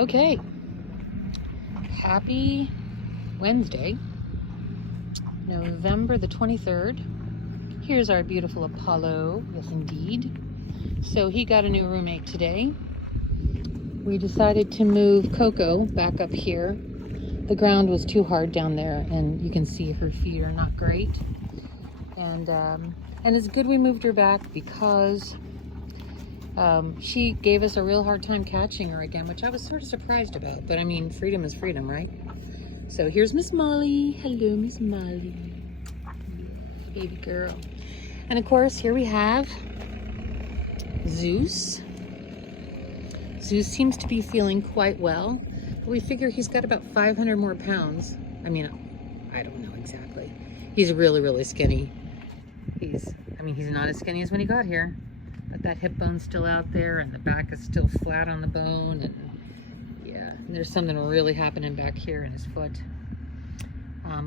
Okay, happy Wednesday, November the 23rd. Here's our beautiful Apollo. Yes, indeed. So he got a new roommate today. We decided to move Coco back up here. The ground was too hard down there, and you can see her feet are not great. And it's good we moved her back because she gave us a real hard time catching her again, which I was sort of surprised about. But I mean, freedom is freedom, right? So here's Miss Molly. Hello, Miss Molly. Baby girl. And of course, here we have Zeus. Zeus seems to be feeling quite well. But we figure he's got about 500 more pounds. I mean, I don't know exactly. He's really, really skinny. He's not as skinny as when he got here. But that hip bone's still out there, and the back is still flat on the bone, and yeah, and there's something really happening back here in his foot.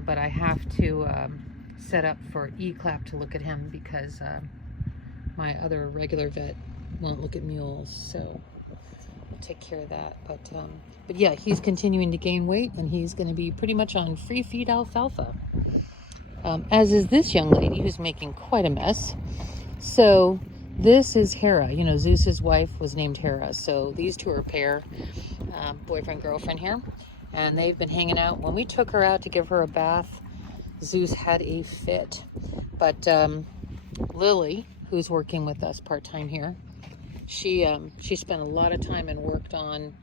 But I have to set up for E-clap to look at him because my other regular vet won't look at mules, so I'll take care of that. But yeah, he's continuing to gain weight, and he's going to be pretty much on free feed alfalfa, as is this young lady who's making quite a mess. So this is Hera. You know, Zeus's wife was named Hera. So these two are a pair, boyfriend, girlfriend here. And they've been hanging out. When we took her out to give her a bath, Zeus had a fit. But Lily, who's working with us part-time here, she spent a lot of time and worked on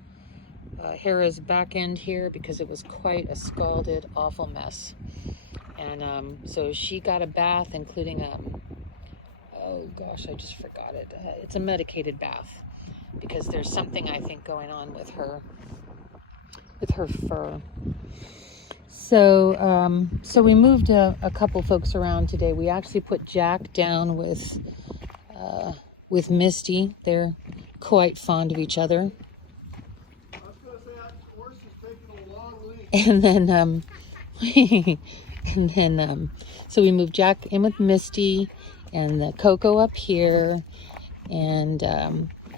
Hera's back end here because it was quite a scalded, awful mess. And so she got a bath, including oh gosh, I just forgot it. It's a medicated bath because there's something I think going on with her fur. So so we moved a couple folks around today. We actually put Jack down with Misty. They're quite fond of each other. I was going to say that horse is taking a long lead. And then so we moved Jack in with Misty and the Coco up here, and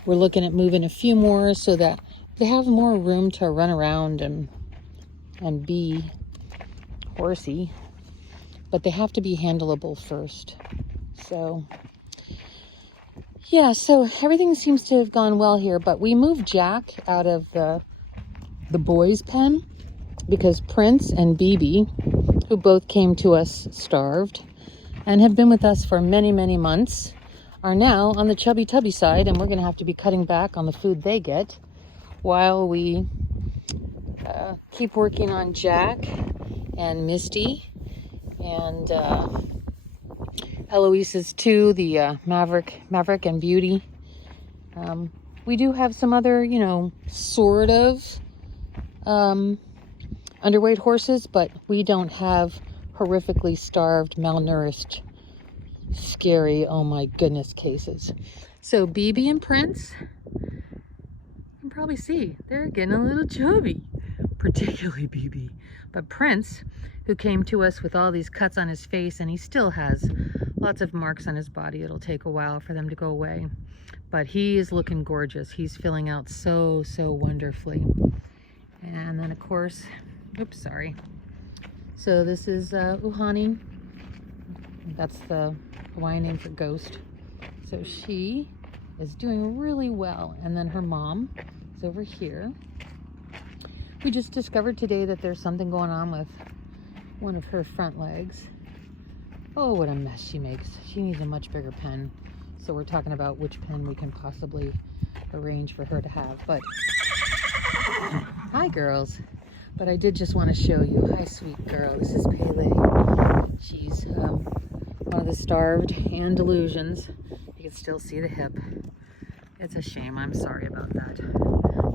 we're looking at moving a few more so that they have more room to run around and be horsey, but they have to be handleable first. So yeah, so everything seems to have gone well here, but we moved Jack out of the boys' pen because Prince and BB, who both came to us starved and have been with us for many, many months, are now on the chubby tubby side, and we're going to have to be cutting back on the food they get while we keep working on Jack and Misty and Eloise's too, the Maverick and Beauty. We do have some other, you know, sort of underweight horses, but we don't have horrifically starved, malnourished, scary, oh my goodness cases. So BB and Prince, you can probably see they're getting a little chubby, particularly BB. But Prince, who came to us with all these cuts on his face, and he still has lots of marks on his body. It'll take a while for them to go away, but he is looking gorgeous. He's filling out so wonderfully. And then of course, oops, sorry. So this is Uhani. That's the Hawaiian name for ghost. So she is doing really well. And then her mom is over here. We just discovered today that there's something going on with one of her front legs. Oh, what a mess she makes. She needs a much bigger pen. So we're talking about which pen we can possibly arrange for her to have. But hi, girls. But I did just want to show you. Hi, sweet girl. This is Pele. She's one of the starved and delusions. You can still see the hip. It's a shame. I'm sorry about that.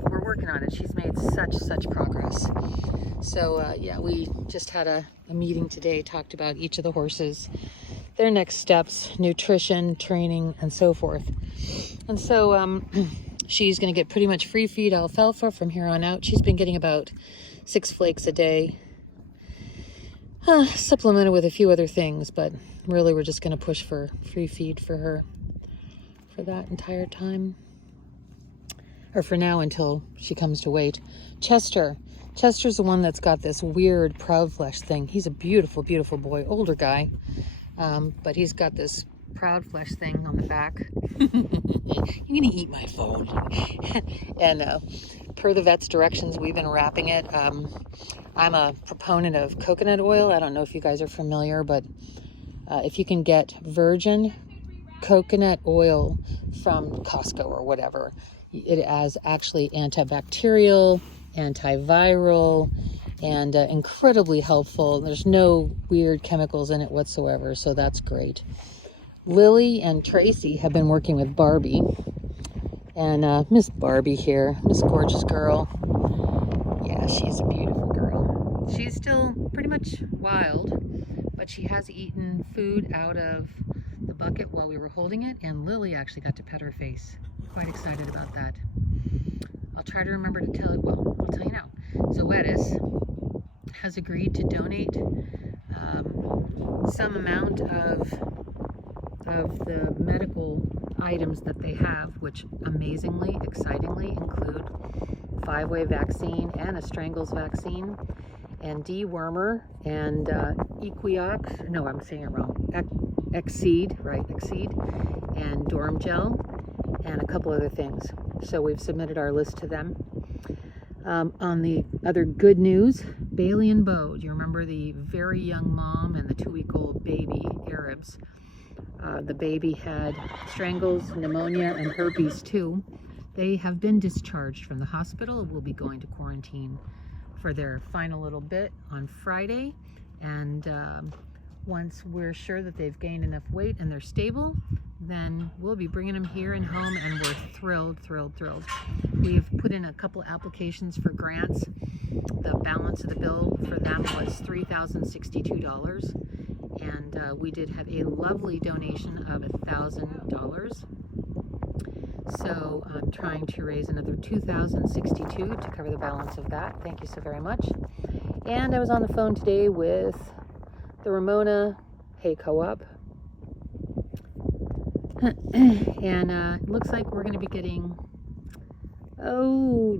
But we're working on it. She's made such progress. So yeah, we just had a meeting today, talked about each of the horses, their next steps, nutrition, training, and so forth. And so she's going to get pretty much free feed alfalfa from here on out. She's been getting about 6 flakes a day, supplemented with a few other things, but really we're just going to push for free feed for her for that entire time. or for now until she comes to weight. Chester's the one that's got this weird proud flesh thing. He's a beautiful, beautiful boy, older guy, but he's got this proud flesh thing on the back. You're gonna eat my phone. And per the vet's directions, we've been wrapping it. I'm a proponent of coconut oil. I don't know if you guys are familiar, but if you can get virgin coconut oil from Costco or whatever, it has actually antibacterial, antiviral, and incredibly helpful. There's no weird chemicals in it whatsoever, so that's great. Lily and Tracy have been working with Barbie, and Miss Barbie here, Miss Gorgeous Girl. Yeah, she's a beautiful girl. She's still pretty much wild, but she has eaten food out of the bucket while we were holding it, and Lily actually got to pet her face. Quite excited about that. I'll try to remember to tell it. Well, I'll tell you now. Zoetis has agreed to donate some amount of the medical items that they have, which amazingly, excitingly include 5-way vaccine and a strangles vaccine, and dewormer, and Equiox, no, I'm saying it wrong, Exceed, right, Exceed, and Dorm Gel, and a couple other things. So we've submitted our list to them. On the other good news, Bailey and Bo, do you remember the very young mom and the 2-week-old baby Arabs? The baby had strangles, pneumonia, and herpes too. They have been discharged from the hospital and will be going to quarantine for their final little bit on Friday. And once we're sure that they've gained enough weight and they're stable, then we'll be bringing them here and home, and we're thrilled. We've put in a couple applications for grants. The balance of the bill for them was $3,062, and we did have a lovely donation of $1,000. So I'm trying to raise another $2,062 to cover the balance of that. Thank you so very much. And I was on the phone today with the Ramona Hay Co-op. And it looks like we're going to be getting,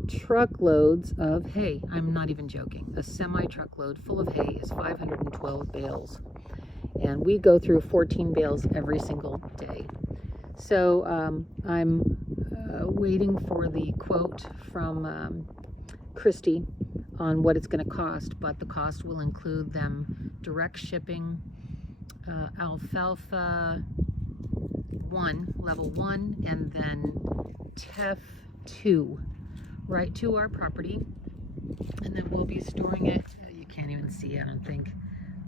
truckloads of hay. I'm not even joking. A semi-truckload full of hay is 512 bales. And we go through 14 bales every single day. So I'm waiting for the quote from Christy on what it's going to cost, but the cost will include them direct shipping alfalfa 1, level 1, and then TEF 2 right to our property, and then we'll be storing it. You can't even see, I don't think.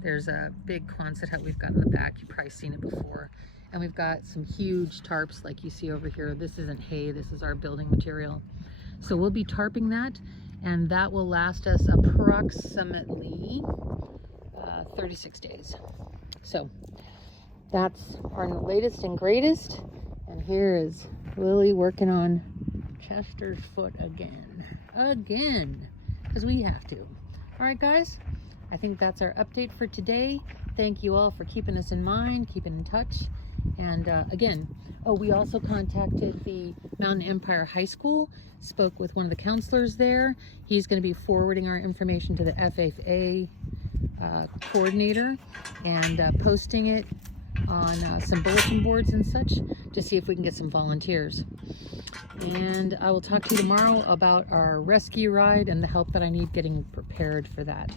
There's a big Quonset hut we've got in the back. You've probably seen it before. And we've got some huge tarps like you see over here. This isn't hay, this is our building material. So we'll be tarping that, and that will last us approximately 36 days. So that's our latest and greatest. And here is Lily working on Chester's foot again, because we have to. All right, guys, I think that's our update for today. Thank you all for keeping us in mind, keeping in touch. And again, we also contacted the Mountain Empire High School, spoke with one of the counselors there. He's going to be forwarding our information to the FFA coordinator and posting it on some bulletin boards and such to see if we can get some volunteers. And I will talk to you tomorrow about our rescue ride and the help that I need getting prepared for that.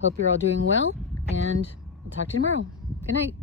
Hope you're all doing well, and I'll talk to you tomorrow. Good night.